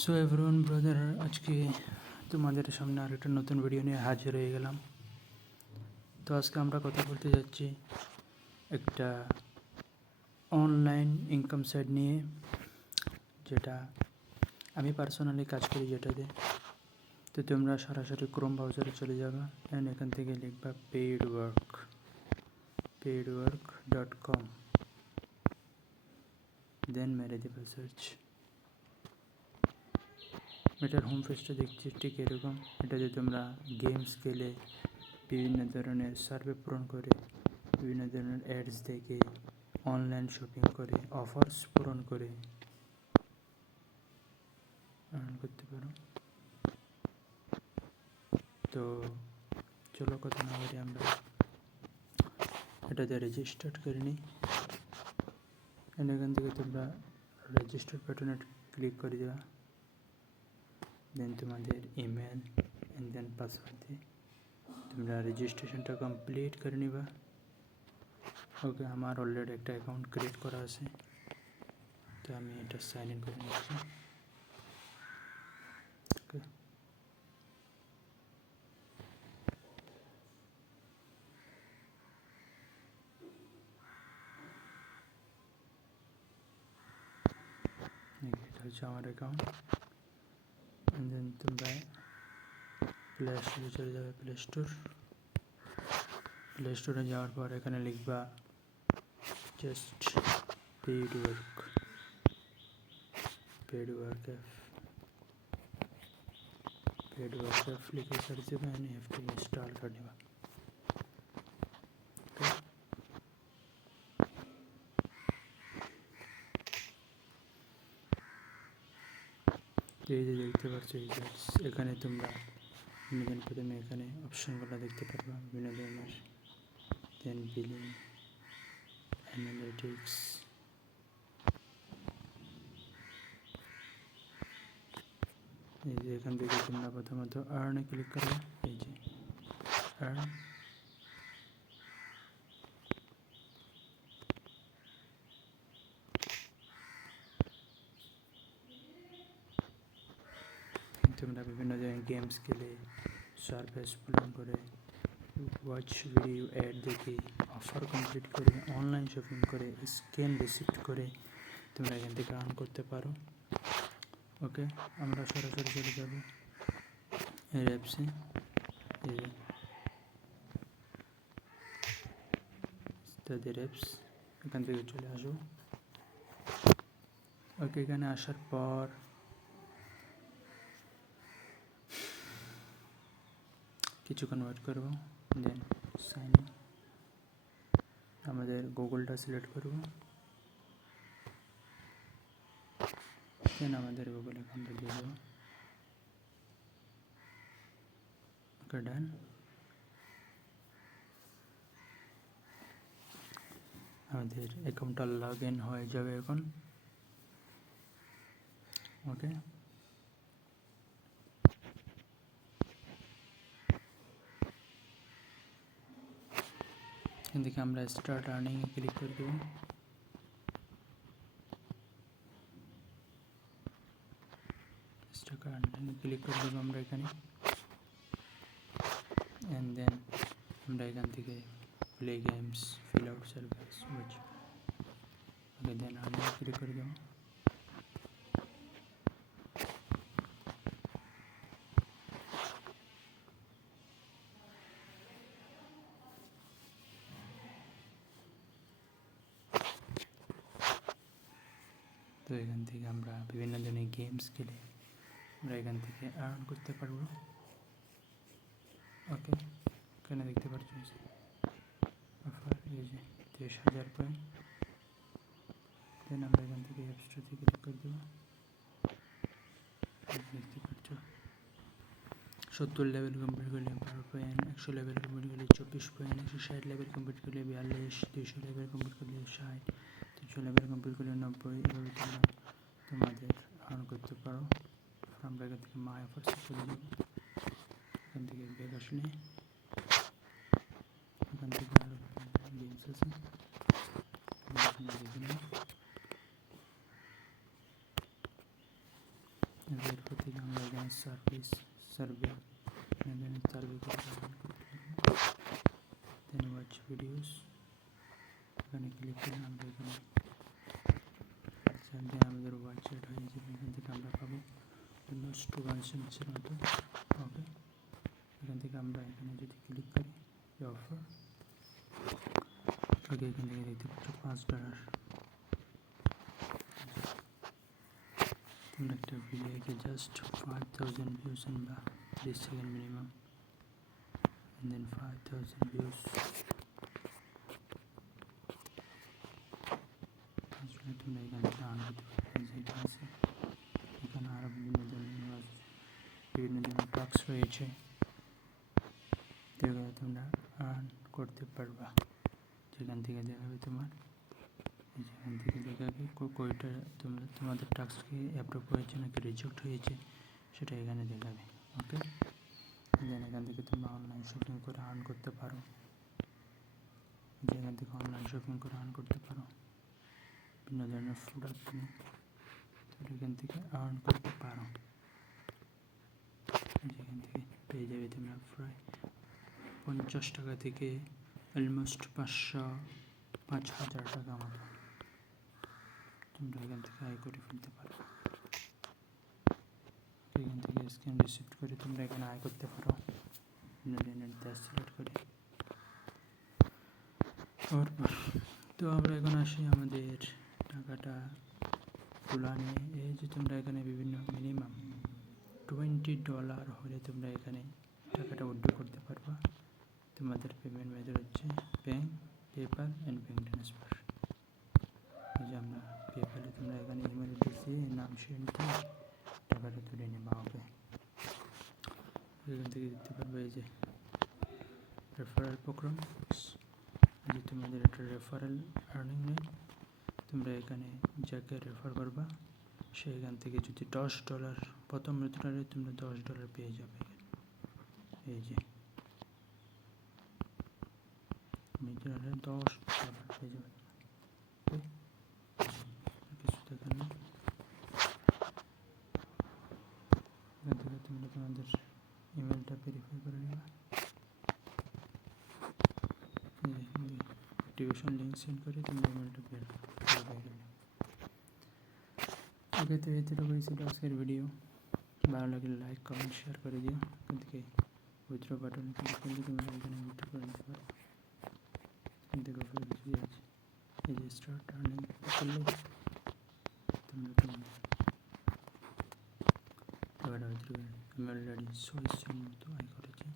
So everyone brother, আজকে তোমাদের সামনে আরেকটা নতুন ভিডিও নিয়ে হাজির হয়ে গেলাম। তো আজকে আমরা কথা বলতে যাচ্ছি একটা অনলাইন ইনকাম সাইট নিয়ে, যেটা আমি পার্সোনালি কাজ করি যেটাতে। তো তোমরা সরাসরি ক্রোম ব্রাউজারে চলে যাবা অ্যান্ড এখান থেকে লিখবা paidwork.com, দেন মেরে দেবে সার্চ। এটার হোম পেজটা দেখছি ঠিক এরকম। এটাতে তোমরা গেমস খেলে, বিভিন্ন ধরনের সার্ভে পূরণ করে, বিভিন্ন ধরনের অ্যাডস দেখে, অনলাইন শপিং করে, অফার্স পূরণ করে আর্ন করতে পারো। তো চলো কথা না বলে আমরা এটাতে রেজিস্টার করে নিই। এখান থেকে তোমরা রেজিস্টার বাটনে ক্লিক করে দেওয়া, দেন তোমাদের ইমেল অ্যান্ড দেন পাসওয়ার্ড দিয়ে তোমরা রেজিস্ট্রেশনটা কমপ্লিট করে নিবা। ওকে, আমার অলরেডি একটা অ্যাকাউন্ট ক্রিয়েট করা আছে, তো আমি এটা সাইন ইন করে নিচ্ছি। ওকে, এটা হচ্ছে আমার অ্যাকাউন্ট। দেন তোমরা প্লে স্টোরে চলে যাবে। প্লে স্টোরে যাওয়ার পর এখানে লিখবা জাস্ট পেইডওয়ার্ক অ্যাপ লিখে সার্চ দেবে অ্যান্ড অ্যাপটি ইনস্টল করে নেবা। এই যে দেখতে পাচ্ছ রিজাল্টস, এখানে তোমরা প্রথমে এখানে অপশানগুলো দেখতে পারবা বিভিন্ন ধরনের, দেন বিলিং, অ্যানালিটিক্স, এই যে এখান থেকে তোমরা প্রথমত আর্নে ক্লিক করবে। এই যে আর্ন, তোমরা বিভিন্ন ধরনের গেমস খেলে, সার্ভিস পূরণ করে, ওয়াচ ভিডিও অ্যাড দেখে, অফার কমপ্লিট করে, অনলাইন শপিং করে, স্ক্যান রিসিপ্ট করে তোমরা এখান থেকে আর্ন করতে পারো। ওকে, আমরা সরাসরি চলে যাবো এর অ্যাপসে। এই তাদের অ্যাপস, এখান থেকে চলে আসো। ওকে, এখানে আসার পর কিছুক্ষণ ওয়েট করবো, দেন সাইন ইন। আমাদের গুগলটা সিলেক্ট করবো, দেন আমাদের গুগল অ্যাকাউন্টে দিয়ে দেবো। ওকে, ডান। আমাদের অ্যাকাউন্টটা লগ ইন হয়ে যাবে এখন। ওকে, এখান থেকে আমরা স্টার্ট আর্নিংয়ে ক্লিক করে দেবো। স্টার্ট আর্নিংয়ে ক্লিক করে দেবো আমরা এখানে, অ্যান্ড দেন আমরা এখান থেকে play games, fill out service, okay, then আর্নিংয়ে ক্লিক করে দেবো। তো এখান থেকে আমরা বিভিন্ন ধরনের গেমস খেলে আমরা এখান থেকে আর্ন করতে পারবো। ওকে, এখানে দেখতে পাচ্ছ অফার, এই যে 30,000 পয়েন্ট। দেন আমরা এখান থেকে অ্যাপ স্টোর থেকে ক্লিক করে দেবো। দেখতে পাচ্ছ 70 লেভেল কমপ্লিট করলে 12 পয়েন্ট, 100 লেভেল কমপ্লিট করলে 24 পয়েন্ট, 160 লেভেল কমপ্লিট করলে 42, 200 লেভেল কমপ্লিট করলে 60, 300 লেভেল কমপ্লিট করলে 90। এভাবে তোমরা তোমাদের আর্ন করতে পারো। আমরা এখান থেকে মাই অফার্সে চলে যাবো। এখান থেকে ব্যাগ আসলে এখান থেকে আরও গেমস আছে, দেখে নিই। এরপর থেকে আমরা এখানে সার্ভে এখানে সার্ভে করে দেন ওয়াচ ভিডিওস এখানে ক্লিক করে আমরা এখানে দেন আমাদের ওয়াচ রেট হয়ে যাবে। এখান থেকে আমরা পাবো অলমোস্ট 1 সেন্টসের মতো। ওকে, এখান থেকে আমরা এখানে যদি ক্লিক করি অফার, ওকে, এখান থেকে দেখতে পাচ্ছ $5 তোমরা একটা ভিডিওকে জাস্ট 5000 ভিউস আনবা 30 second minimum, and then 5000 views আসলে তোমরা এখানে আর্ন করতে পারবে। যেটা আছে এখানে আরও বিভিন্ন ধরনের টাস্ক রয়েছে, যেগুলো তোমরা আর্ন করতে পারবা। যেখান থেকে দেখাবে তোমার, যেখান থেকে দেখাবে কয়টা তোমাদের টাস্ককে অ্যাপ্রুভ হয়েছে নাকি রিজেক্ট হয়েছে সেটা এখানে দেখাবে। ওকে, দেন এখান থেকে তোমরা অনলাইন শপিং করে আর্ন করতে পারো। যেখান থেকে অনলাইন শপিং করে আর্ন করতে পারো বিভিন্ন ধরনের প্রোডাক্ট নিয়ে এখান থেকে আর্ন করতে পারো। যেখান থেকে পেয়ে যাবে তোমরা প্রায় 50 টাকা থেকে অলমোস্ট 5,000 টাকা মতো তোমরা এখান থেকে আয় করে ফেলতে পারো। এখান থেকে স্ক্যান রিসিপ্ট করে তোমরা এখানে আয় করতে পারো সিলেক্ট করে। তো আমরা এখন আসি আমাদের টাকাটা তোলা নিয়ে। এই যে তোমরা এখানে বিভিন্ন মিনিমাম $20 হলে তোমরা এখানে টাকাটা উইথড্র করতে পারবা। তোমাদের পেমেন্ট মেথড হচ্ছে bank, PayPal and bank transfer. এই যে আমরা পেপ্যালে তোমরা এখানে ইমেল অ্যাড্রেস দিয়ে নাম সেন্ড দিয়ে টাকাটা তুলে নেওয়া হবে। এখান থেকে দেখতে পারবে এই যে রেফারেল প্রোগ্রাম, যে তোমাদের একটা রেফারেল আর্নিং নেই। তোমরা এখানে যাকে রেফার করবা সে এখান থেকে যদি $10 প্রথম রেফারে তোমরা $10 পেয়ে যাবে। এই যে রেফারে $10 পেয়ে যাবে। কিছু দেখা নেই, এখান থেকে তোমরা তোমাদের ইমেলটা ভেরিফাই করে নেবা। অ্যাক্টিভেশন লিঙ্ক সেন্ড করে তোমরা ইমেলটা ভেরিফাই করে নেবে। ওকে, তো এতটুকুই ছিল আজকের ভিডিও। ভালো লাগলে লাইক, কমেন্ট, শেয়ার করে দিও। এখান থেকে উইথড্র বাটনে ক্লিক করলে তোমরা এখানে উইথড্র করে নিতে পারো। এখান থেকে অফার কিছুই আছে, এই যে স্টার্ট আর্নিং করলে তোমরা তোমাদের টাকাটা উইথড্র করে আমি অলরেডি 600 মতো আয় করেছি।